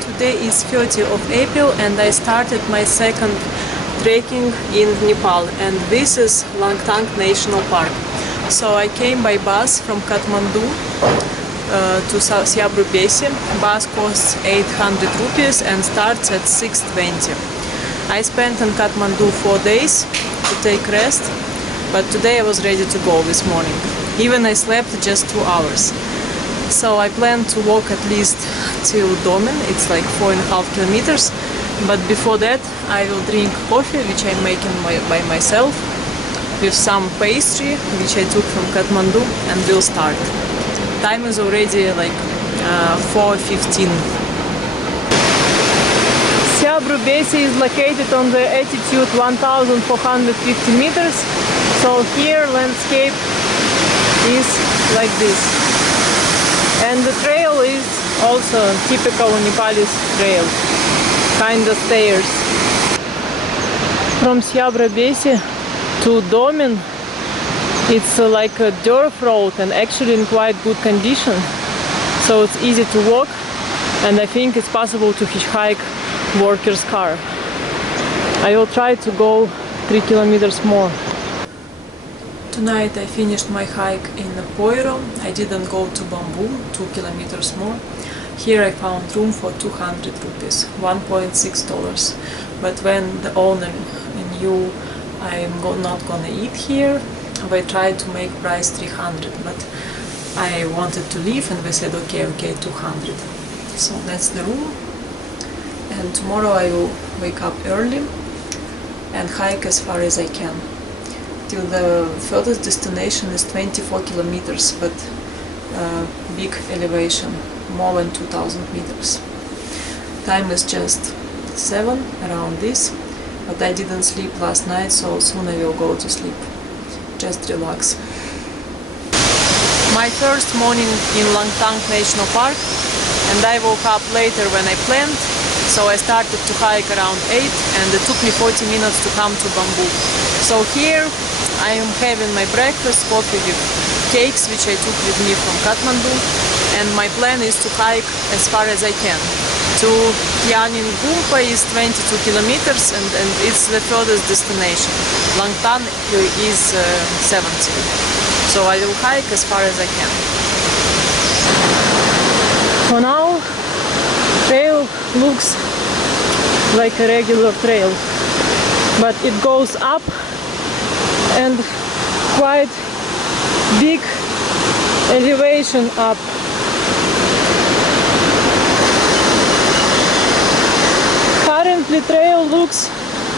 Today is 30th of April and I started my second trekking in Nepal, and this is Langtang National Park. So I came by bus from Kathmandu to Syabrubeshi. Bus costs 800 rupees and starts at 6:20. I spent in Kathmandu 4 days to take rest, but today I was ready to go this morning. Even I slept just 2 hours. So I plan to walk at least till Domen, it's like 4.5 kilometers. But before that I will drink coffee, which I'm making by myself, with some pastry, which I took from Kathmandu, and we'll start. Time is already like 4:15. Syabrubeshi is located on the altitude 1450 meters. So here landscape is like this. And the trail is also typical Nepalese trail, kind of stairs. From Syabrubeshi to Domen, it's like a dirt road and actually in quite good condition. So it's easy to walk, and I think it's possible to hitchhike worker's car. I will try to go 3 kilometers more. Tonight I finished my hike in Pairo. I didn't go to Bamboo, 2 kilometers more. Here I found room for 200 rupees, $1.6. But when the owner knew I'm not gonna eat here, we tried to make price 300, but I wanted to leave and we said okay, 200. So that's the room. And tomorrow I will wake up early and hike as far as I can. Till the furthest destination is 24 kilometers, but big elevation, more than 2000 meters. Time is just 7, around this, but I didn't sleep last night, so soon I will go to sleep. Just relax. My first morning in Langtang National Park, and I woke up later when I planned, so I started to hike around 8, and it took me 40 minutes to come to Bamboo. So here I am having my breakfast, coffee with cakes, which I took with me from Kathmandu, and my plan is to hike as far as I can. To Kyangjan Gompa is 22 kilometers, and it's the furthest destination. Langtang is 70. So I will hike as far as I can. For now, trail looks like a regular trail, but it goes up and quite big elevation up. Currently trail looks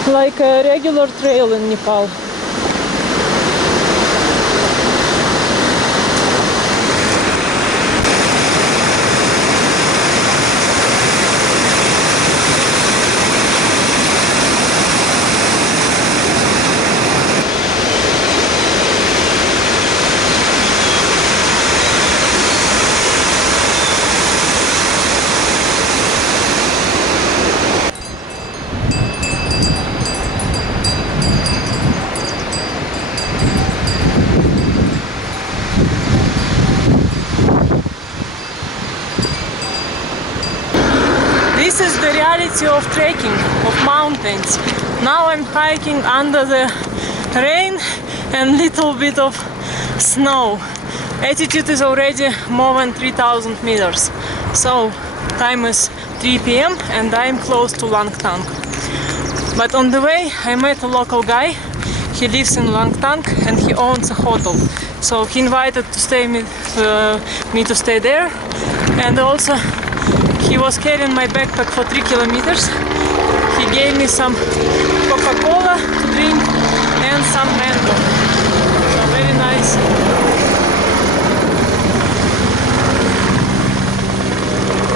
like a regular trail in Nepal. This is the reality of trekking, of mountains. Now I'm hiking under the rain and little bit of snow. Altitude is already more than 3000 meters. So time is 3 p.m. and I'm close to Langtang. But on the way I met a local guy. He lives in Langtang and he owns a hotel. So he invited me to stay there, and also he was carrying my backpack for 3 kilometers. He gave me some Coca-Cola to drink and some mango. So very nice.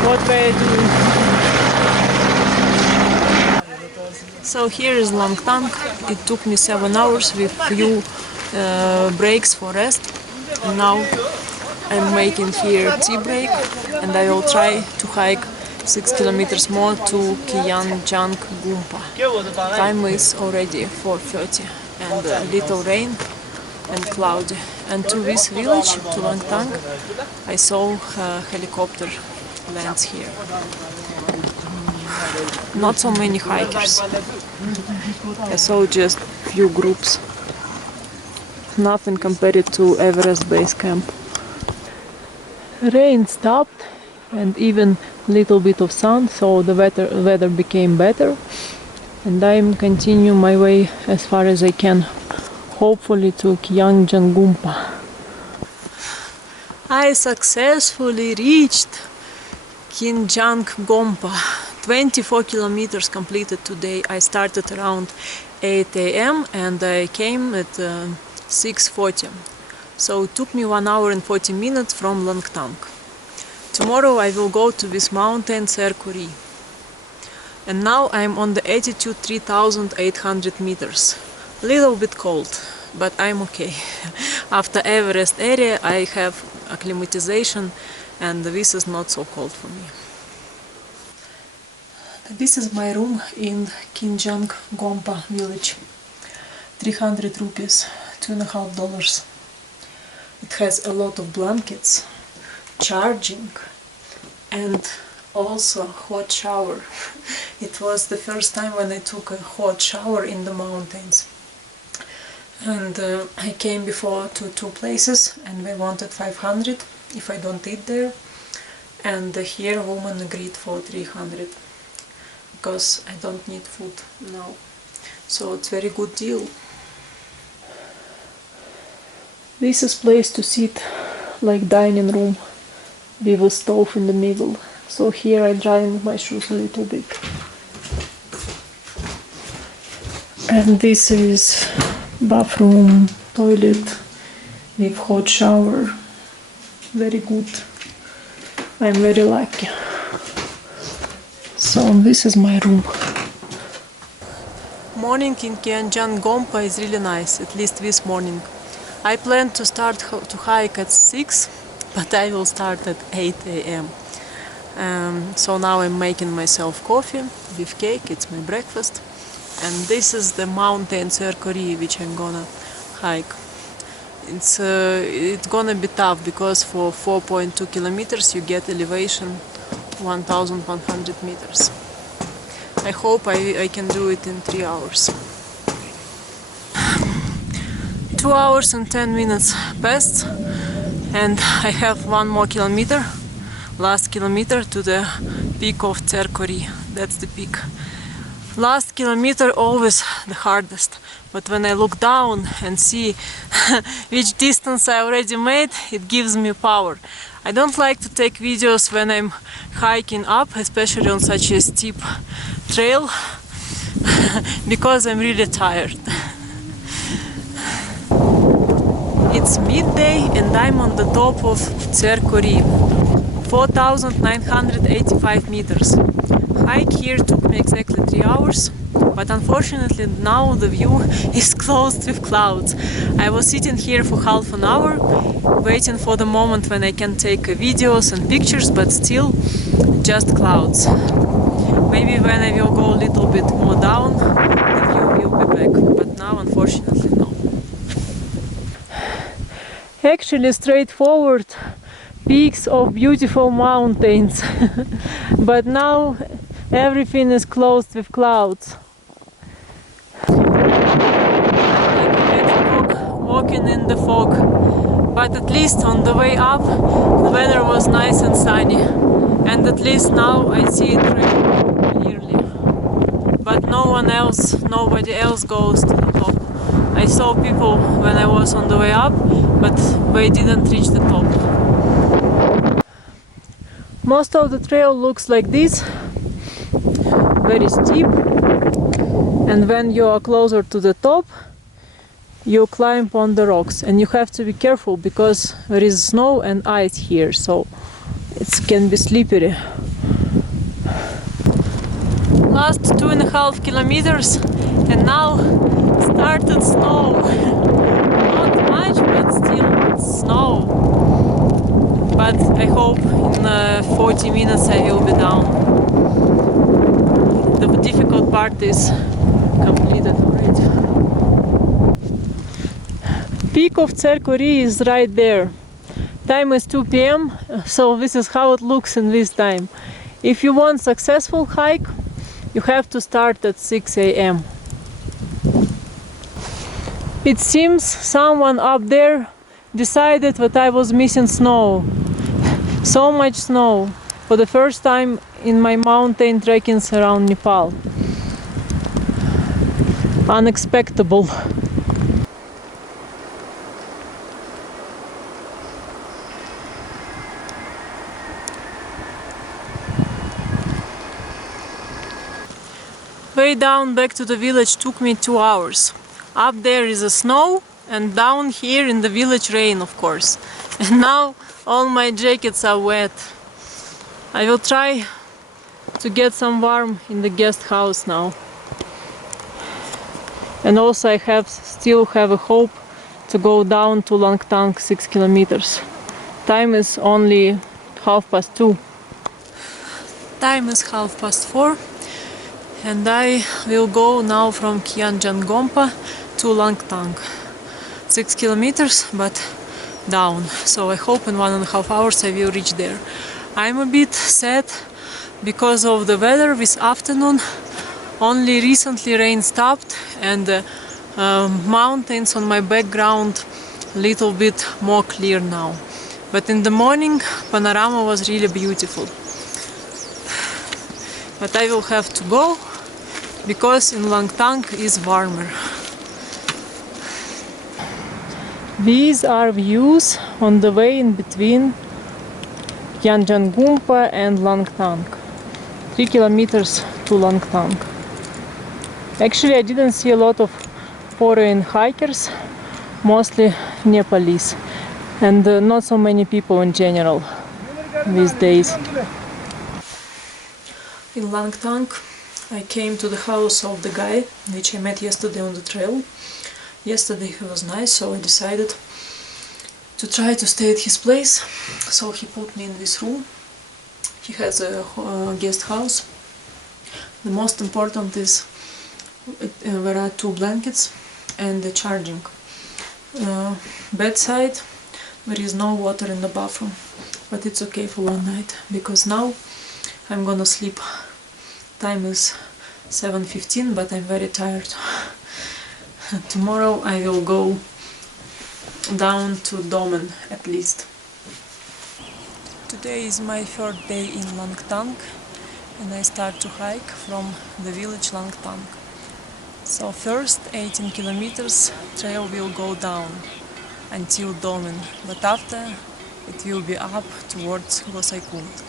What were you doing? So here is Langtang. It took me 7 hours with few breaks for rest. And now I'm making here tea break, and I will try to hike 6 kilometers more to Kyangjan Gompa. Time is already 4:30 and a little rain and cloudy. And to this village, to Langtang, I saw a helicopter lands here. Not so many hikers. I saw just few groups. Nothing compared to Everest base camp. Rain stopped and even little bit of sun, so the weather became better, and I'm continuing my way as far as I can, hopefully to Kyangjan Gompa. I successfully reached Kyangjan Gompa. 24 kilometers completed today. I started around 8 a.m. and I came at 6:40. So it took me 1 hour and 40 minutes from Langtang. Tomorrow I will go to this mountain, Tserko Ri. And now I'm on the altitude 3,800 meters. Little bit cold, but I'm okay. After Everest area I have acclimatization and this is not so cold for me. This is my room in Kyangjan Gompa village. 300 rupees, $2.50. It has a lot of blankets, charging, and also hot shower. It was the first time when I took a hot shower in the mountains. And I came before to two places and they wanted 500 if I don't eat there. And here a woman agreed for 300 because I don't need food now. So it's very good deal. This is place to sit, like dining room, with a stove in the middle. So here I drying my shoes a little bit. And this is bathroom, toilet, with hot shower. Very good. I'm very lucky. So this is my room. Morning in Kyangjan Gompa is really nice, at least this morning. I plan to start to hike at 6, but I will start at 8 a.m. So now I'm making myself coffee with cake, it's my breakfast. And this is the mountain Tserko Ri, which I'm gonna hike. It's gonna be tough because for 4.2 kilometers you get elevation 1,100 meters. I hope I can do it in 3 hours. 2 hours and 10 minutes passed and I have 1 more kilometer, last kilometer to the peak of Tserko Ri. That's the peak. Last kilometer always the hardest, but when I look down and see which distance I already made, it gives me power. I don't like to take videos when I'm hiking up, especially on such a steep trail, because I'm really tired. It's midday and I'm on the top of Tserko Ri, 4,985 meters. Hike here took me exactly 3 hours, but unfortunately now the view is closed with clouds. I was sitting here for half an hour, waiting for the moment when I can take videos and pictures, but still just clouds. Maybe when I will go a little bit more down, the view will be back, but now unfortunately no. Actually straightforward peaks of beautiful mountains, but now everything is closed with clouds. Like walking in the fog, but at least on the way up the weather was nice and sunny, and at least now I see it clearly. But nobody else goes to the top. I saw people when I was on the way up, but they didn't reach the top. Most of the trail looks like this, very steep, and when you are closer to the top, you climb on the rocks, and you have to be careful because there is snow and ice here, so it can be slippery. Last 2.5 kilometers and now started snow. Not much, but still it's snow. but I hope in 40 minutes I will be down. The difficult part is completed already. Peak of Tserko Ri is right there. Time is 2 p.m. so this is how it looks in this time. If you want successful hike, you have to start at 6 a.m. It seems someone up there decided that I was missing snow. So much snow for the first time in my mountain trekkings around Nepal. Unexpected. Way down back to the village took me 2 hours. Up there is a snow, and down here in the village rain, of course. And now all my jackets are wet. I will try to get some warm in the guest house now. And also I still have a hope to go down to Langtang 6 kilometers. Time is only 2:30. Time is 4:30. And I will go now from Kyangjan Gompa to Langtang. 6 kilometers, but down. So I hope in 1.5 hours I will reach there. I'm a bit sad because of the weather this afternoon. Only recently rain stopped and the mountains on my background a little bit more clear now. But in the morning panorama was really beautiful. But I will have to go because in Langtang is warmer. These are views on the way in between Kyangjan Gompa and Langtang. 3 kilometers to Langtang. Actually, I didn't see a lot of foreign hikers, mostly Nepalese, and not so many people in general these days. In Langtang, I came to the house of the guy which I met yesterday on the trail. Yesterday he was nice, so I decided to try to stay at his place. So he put me in this room. He has a guest house. The most important is there are 2 blankets and the charging. Bedside, there is no water in the bathroom, but it's okay for one night because now I'm gonna sleep. Time is 7:15, but I'm very tired. Tomorrow I will go down to Domen at least. Today is my 3rd day in Langtang and I start to hike from the village Langtang. So first 18 kilometers trail will go down until Domen, but after it will be up towards Gosaikunda.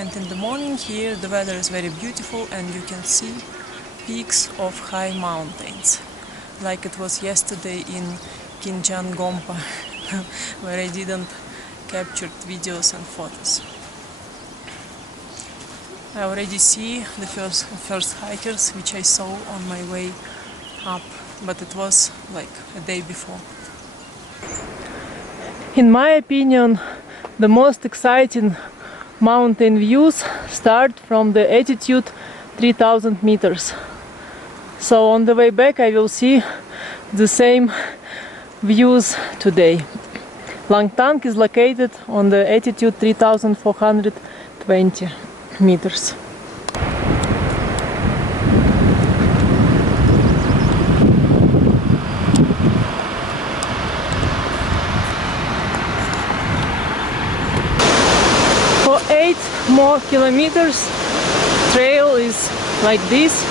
And in the morning here the weather is very beautiful and you can see peaks of high mountains, like it was yesterday in Kyangjan Gompa, where I didn't capture videos and photos. I already see the first hikers which I saw on my way up, but it was like a day before. In my opinion, the most exciting mountain views start from the altitude 3000 meters. So on the way back I will see the same views today. Langtang is located on the altitude 3420 meters. For 8 more kilometers trail is like this,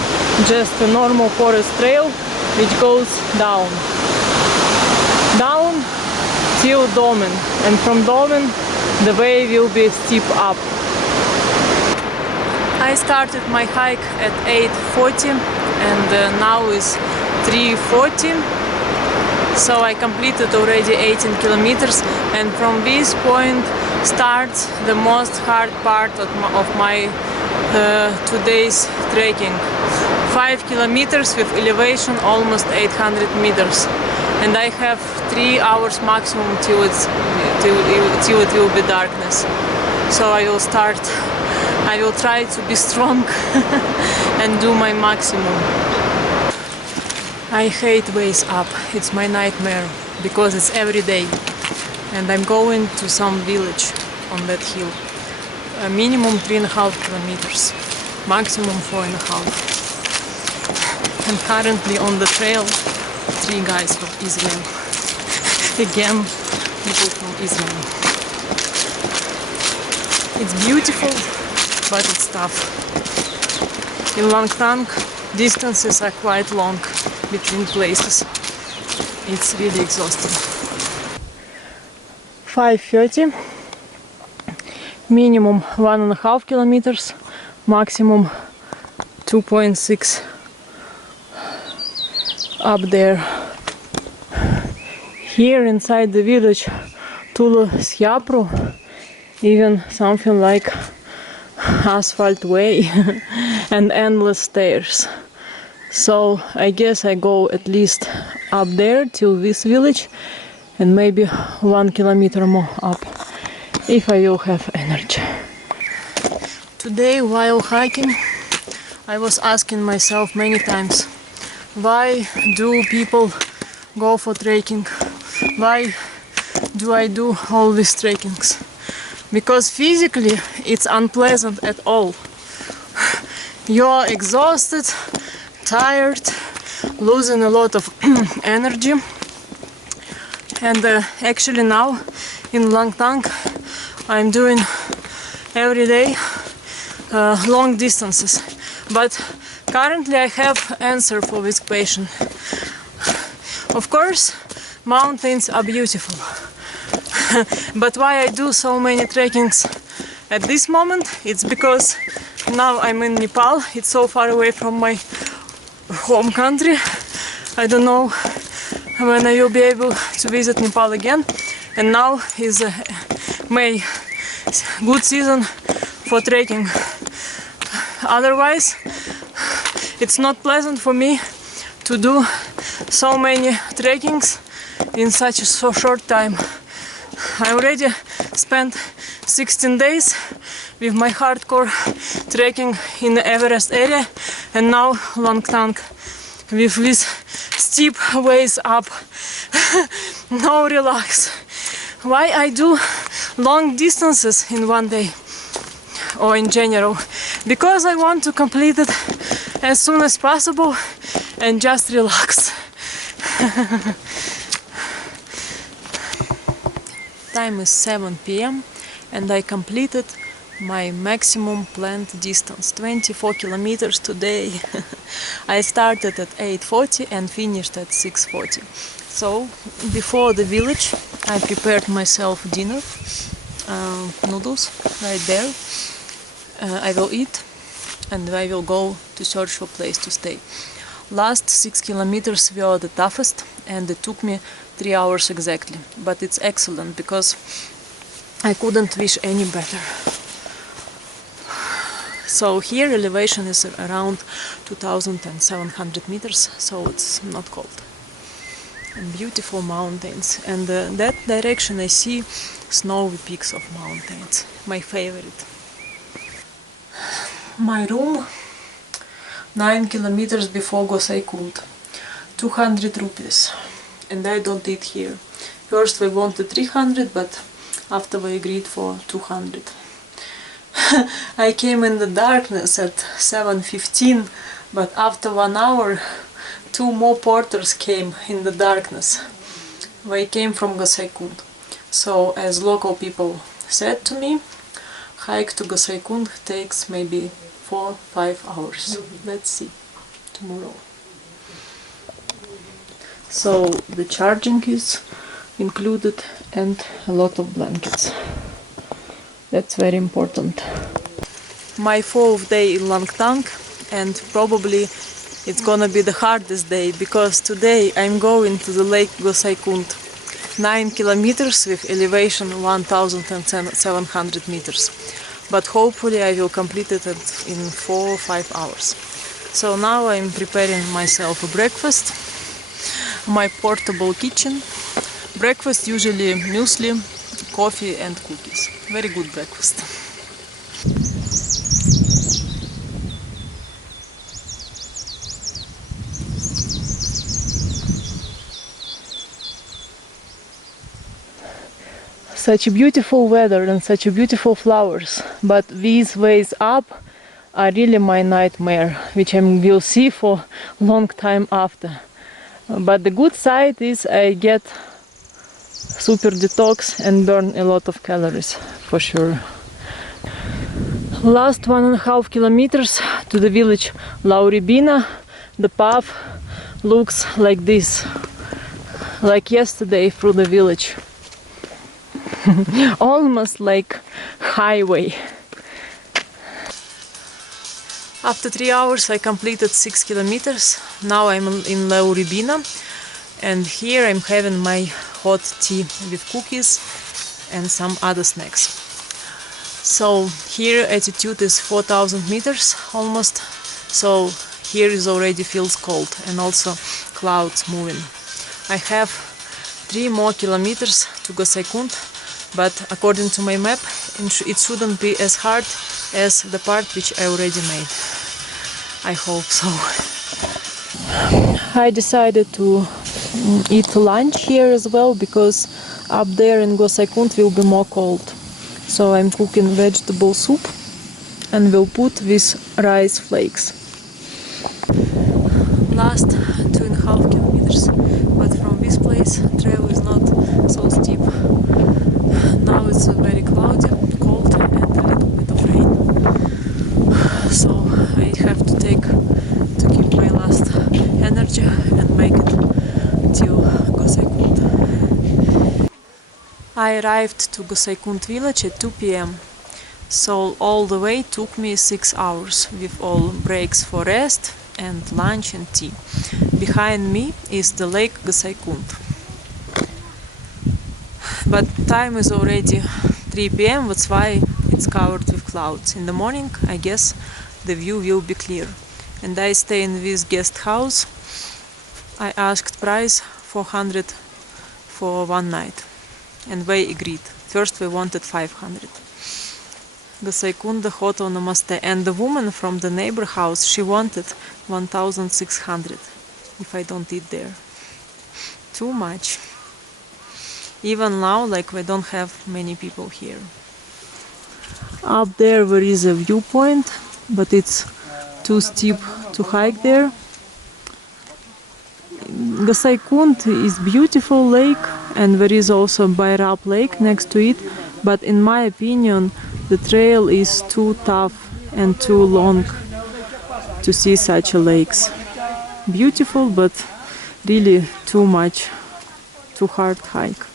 just a normal forest trail which goes down till Domen, and from Domen the way will be steep up. I started my hike at 8:40 and now is 3:40, so I completed already 18 kilometers, and from this point starts the most hard part of my today's trekking. 5 kilometers with elevation almost 800 meters, and I have 3 hours maximum till it's till it will be darkness. So I will try to be strong and do my maximum. I hate ways up, it's my nightmare, because it's every day. And I'm going to some village on that hill. A minimum 3.5 kilometers, maximum 4.5. And currently on the trail, 3 guys from Israel. Again, people from Israel. It's beautiful, but it's tough. In Langtang, distances are quite long between places. It's really exhausting. 5:30, minimum 1.5 kilometers, maximum 2.6 up there. Here inside the village Kathmandu-Syabrubeshi, even something like asphalt way and endless stairs. So I guess I go at least up there till this village and maybe 1 kilometer more up if I will have energy. Today while hiking I was asking myself many times, why do people go for trekking? Why do I do all these trekkings? Because physically it's unpleasant at all. You're exhausted, tired, losing a lot of energy. And actually now in Langtang I'm doing every day long distances. But currently I have answer for this question. Of course, mountains are beautiful. But why I do so many trekkings at this moment? It's because now I'm in Nepal. It's so far away from my home country. I don't know when I will be able to visit Nepal again. And now is May, good season for trekking. Otherwise, it's not pleasant for me to do so many trekkings in such a short time. I already spent 16 days with my hardcore trekking in the Everest area, and now Langtang with these steep ways up. No relax. Why I do long distances in one day or in general? Because I want to complete it as soon as possible and just relax. Time is 7 p.m. and I completed my maximum planned distance, 24 kilometers today. I started at 8:40 and finished at 6:40. So before the village I prepared myself dinner, noodles right there. I will eat and I will go to search for a place to stay. Last 6 kilometers were the toughest and it took me 3 hours exactly, but it's excellent because I couldn't wish any better. So here elevation is around 2,700 meters, so it's not cold. And beautiful mountains, and that direction I see snowy peaks of mountains, my favorite. My room, 9 kilometers before Gosaikunda, 200 rupees, and I don't eat here. First we wanted 300, but after we agreed for 200. I came in the darkness at 7:15, but after 1 hour 2 more porters came in the darkness. They came from Gosaikunda. So as local people said to me, hike to Gosaikunda takes maybe 4-5 hours. Let's see tomorrow. So the charging is included and a lot of blankets. That's very important. My 4th day in Langtang, and probably it's gonna be the hardest day because today I'm going to the lake Gosaikunda, 9 kilometers with elevation 1,700 meters. But hopefully I will complete it in 4 or 5 hours. So now I'm preparing myself a breakfast, my portable kitchen. Breakfast usually muesli, coffee and cookies. Very good breakfast. Such a beautiful weather and such a beautiful flowers, but these ways up are really my nightmare, which I will see for a long time after. But the good side is I get super detox and burn a lot of calories for sure. Last 1.5 kilometers to the village Laurebina. The path looks like this, like yesterday through the village. Almost like highway. After 3 hours I completed 6 kilometers. Now I'm in Laurebina, and here I'm having my hot tea with cookies and some other snacks. So here altitude is 4,000 meters almost, so here is already feels cold and also clouds moving. I have 3 more kilometers to Gosaikunda, but according to my map it shouldn't be as hard as the part which I already made. I hope so. I decided to eat lunch here as well, because up there in Gosaikunda will be more cold. So I'm cooking vegetable soup and will put these rice flakes. Last 2.5 kilometers, but from this place trail is not so steep. Now it's very cloudy, cold and a little bit of rain. So I have to keep my last energy and make it till Gosaikunda. I arrived to Gosaikunda village at 2 p.m. So all the way took me 6 hours, with all breaks for rest and lunch and tea. Behind me is the lake Gosaikunda. But time is already 3 p.m, that's why it's covered with clouds. In the morning, I guess, the view will be clear. And I stay in this guest house. I asked price 400 for one night, and they agreed. First we wanted 500. Gosaikunda Hotel Namaste, and the woman from the neighbor house, she wanted 1,600 if I don't eat there. Too much. Even now, like, we don't have many people here. Up there is a viewpoint, but it's too steep to hike there. Gosaikunda is beautiful lake, and there is also Pairo lake next to it, but in my opinion the trail is too tough and too long to see such a lakes. Beautiful, but really too much, too hard hike.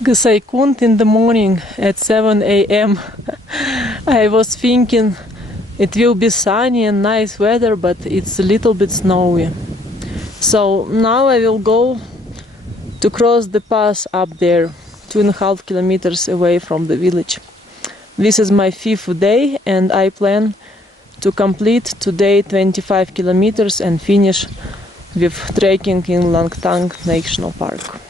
Gosaikunda in the morning at 7 a.m. I was thinking it will be sunny and nice weather, but it's a little bit snowy. So now I will go to cross the pass up there, 2.5 kilometers away from the village. This is my 5th day, and I plan to complete today 25 kilometers and finish with trekking in Langtang National Park.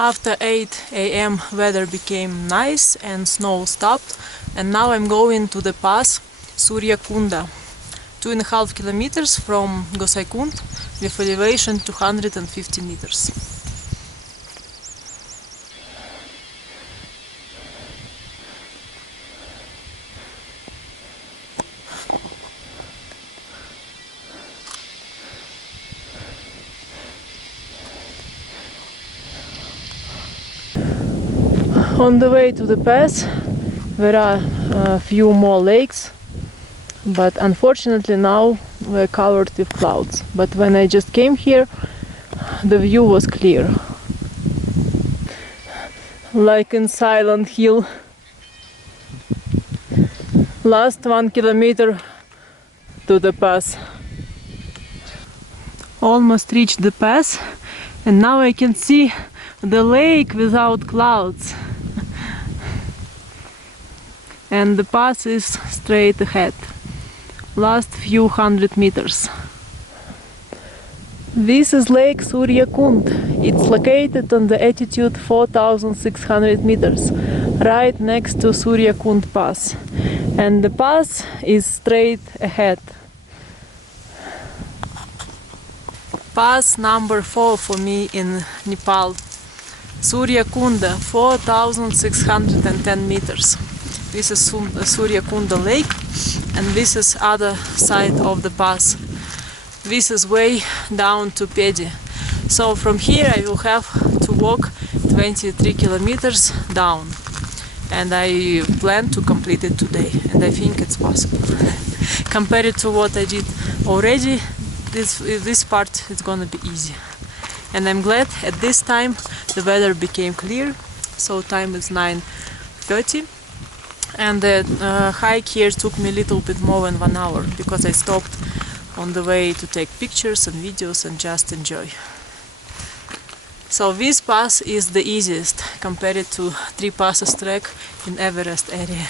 After 8 AM weather became nice and snow stopped, and now I'm going to the pass Suryakunda, 2.5 kilometers from Gosaikunda with elevation 250 meters. On the way to the pass there are a few more lakes, but unfortunately now we're covered with clouds. But when I just came here, the view was clear, like in Silent Hill. Last 1 kilometer to the pass. Almost reached the pass, and now I can see the lake without clouds. And the pass is straight ahead. Last few hundred meters. This is Lake Suryakunda. It's located on the altitude 4,600 meters, right next to Suryakunda Pass. And the pass is straight ahead. Pass number 4 for me in Nepal. Suryakunda, 4,610 meters. This is Suryakunda Lake, and this is other side of the pass. This is way down to Pedi. So from here I will have to walk 23 kilometers down, and I plan to complete it today, and I think it's possible. Compared to what I did already, this part is gonna be easy. And I'm glad at this time the weather became clear, so time is 9:30. And the hike here took me a little bit more than 1 hour, because I stopped on the way to take pictures and videos and just enjoy. So this pass is the easiest compared to 3 passes trek in Everest area.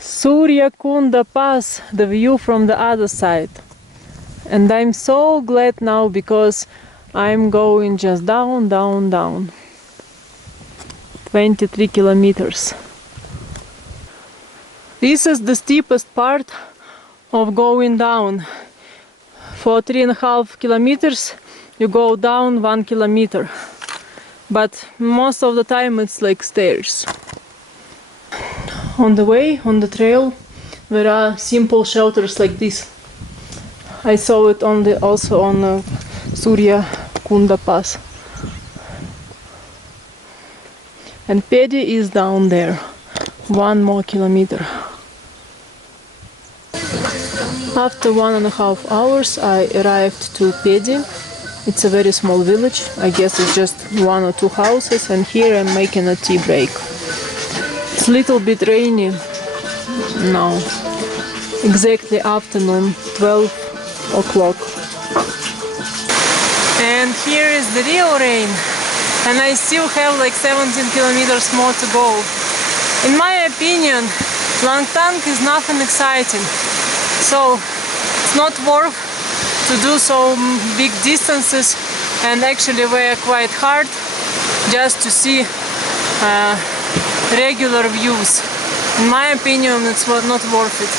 Suryakunda Pass, the view from the other side. And I'm so glad now, because I'm going just down, down, down. 23 kilometers. This is the steepest part of going down. For 3.5 kilometers you go down 1 kilometer, but most of the time it's like stairs. On the way, on the trail, there are simple shelters like this. I saw it also on Suryakunda Pass. And Pedi is down there, 1 more kilometer. After 1.5 hours I arrived to Pedi. It's a very small village. I guess it's just 1 or 2 houses, and here I'm making a tea break. It's a little bit rainy now. Exactly afternoon, 12 o'clock. And here is the real rain. And I still have like 17 kilometers more to go. In my opinion, Langtang is nothing exciting. So it's not worth to do so big distances, and actually they are quite hard just to see regular views. In my opinion, it's not worth it,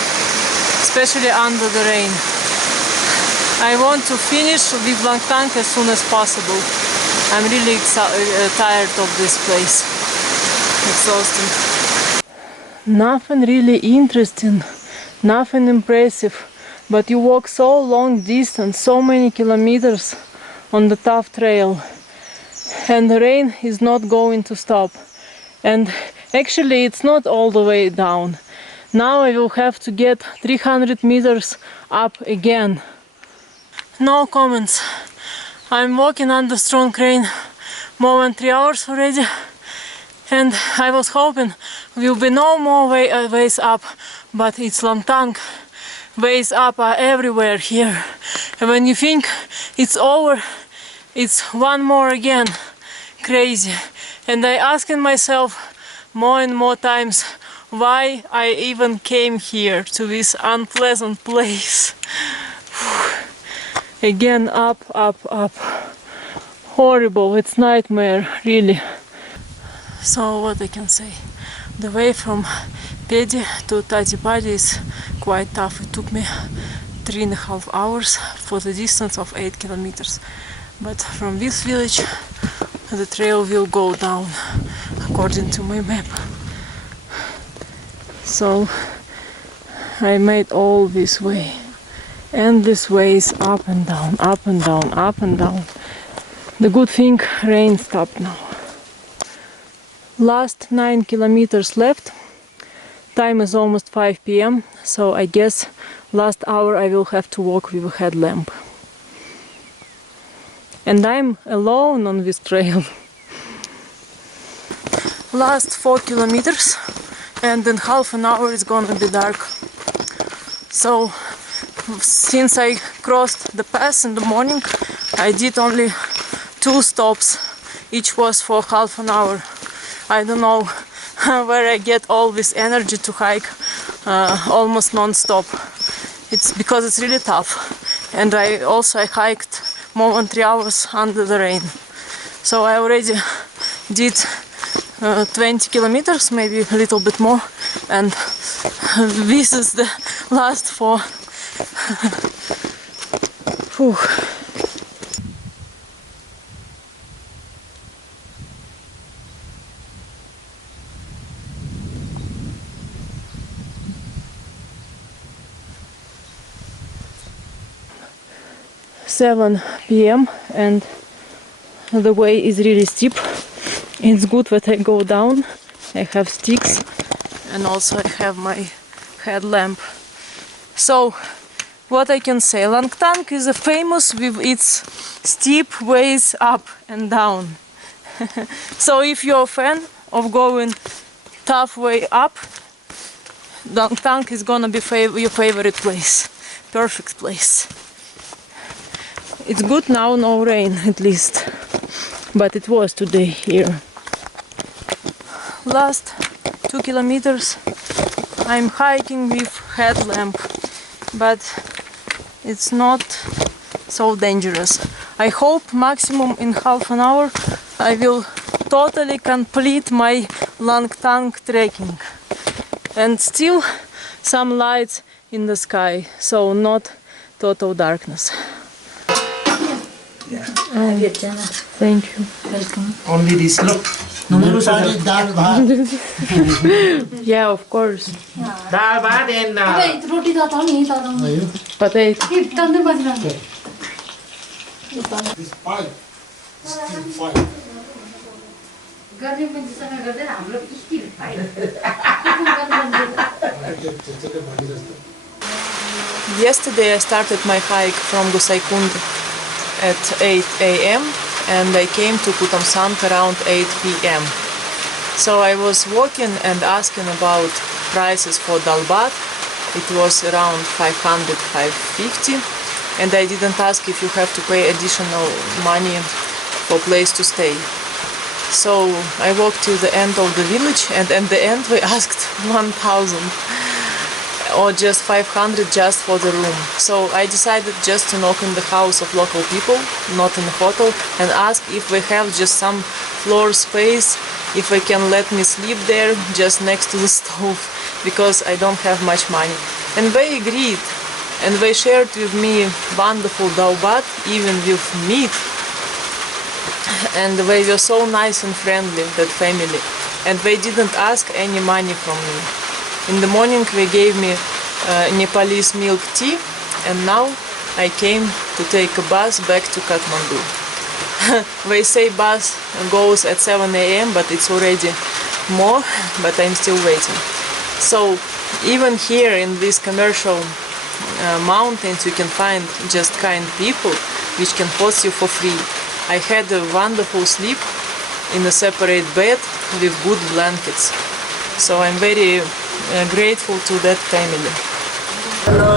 especially under the rain. I want to finish with Langtang as soon as possible. I'm really tired of this place. Exhausting. Nothing really interesting, nothing impressive, but you walk so long distance, so many kilometers on the tough trail, and the rain is not going to stop. And actually it's not all the way down. Now I will have to get 300 meters up again. No comments. I'm walking under strong rain more than 3 hours already, and I was hoping there will be no more ways up, but it's Langtang. Ways up are everywhere here, and when you think it's over, it's 1 more again. Crazy. And I asking myself more and more times why I even came here to this unpleasant place. Again, up, up, up. horrible, it's nightmare, really. So what I can say, the way from Pedi to Tatipadi is quite tough. It took me 3.5 hours for the distance of 8 kilometers. But from this village the trail will go down according to my map. So I made all this way, endless ways, up and down, up and down, up and down. The good thing, rain stopped now. Last 9 kilometers left. Time is almost 5 p.m. so I guess last hour I will have to walk with a headlamp. And I'm alone on this trail. Last 4 kilometers and in half an hour it's gonna be dark. So since I crossed the pass in the morning, I did only 2 stops. Each was for half an hour. I don't know where I get all this energy to hike almost non-stop. It's because it's really tough. And I hiked more than 3 hours under the rain. So I already did 20 kilometers, maybe a little bit more, and this is the last 4. Whew. Seven p.m. and the way is really steep. It's good that I go down. I have sticks and also I have my headlamp. So what I can say, Langtang is famous with its steep ways up and down. So if you're a fan of going tough way up, Langtang is gonna be your favorite place. Perfect place. It's good now, no rain at least, but it was today here. Last 2 kilometers I'm hiking with headlamp, but it's not so dangerous. I hope maximum in half an hour I will totally complete my Langtang trekking. And still some lights in the sky, so not total darkness. Yeah. Thank you. Welcome. Only this look. Yeah, of course. Dal bhat and Potato. This pipe is still fine. Yesterday I started my hike from Gosaikunda at 8 a.m. and I came to Kutumsang around 8 p.m. So I was walking and asking about prices for dalbat. It was around 500, 550, and I didn't ask if you have to pay additional money for place to stay. So I walked to the end of the village, and at the end we asked 1,000 or just 500 just for the room. So I decided just to knock in the house of local people, not in a hotel, and ask if we have just some floor space, if they can let me sleep there just next to the stove, because I don't have much money. And they agreed, and they shared with me wonderful dalbat, even with meat. And they were so nice and friendly, that family, and they didn't ask any money from me. In the morning they gave me Nepalese milk tea, and now I came to take a bus back to Kathmandu. They say bus goes at 7 a.m. but it's already more, but I'm still waiting. So even here in these commercial mountains you can find just kind people which can host you for free. I had a wonderful sleep in a separate bed with good blankets. So I'm very grateful to that family. Hello.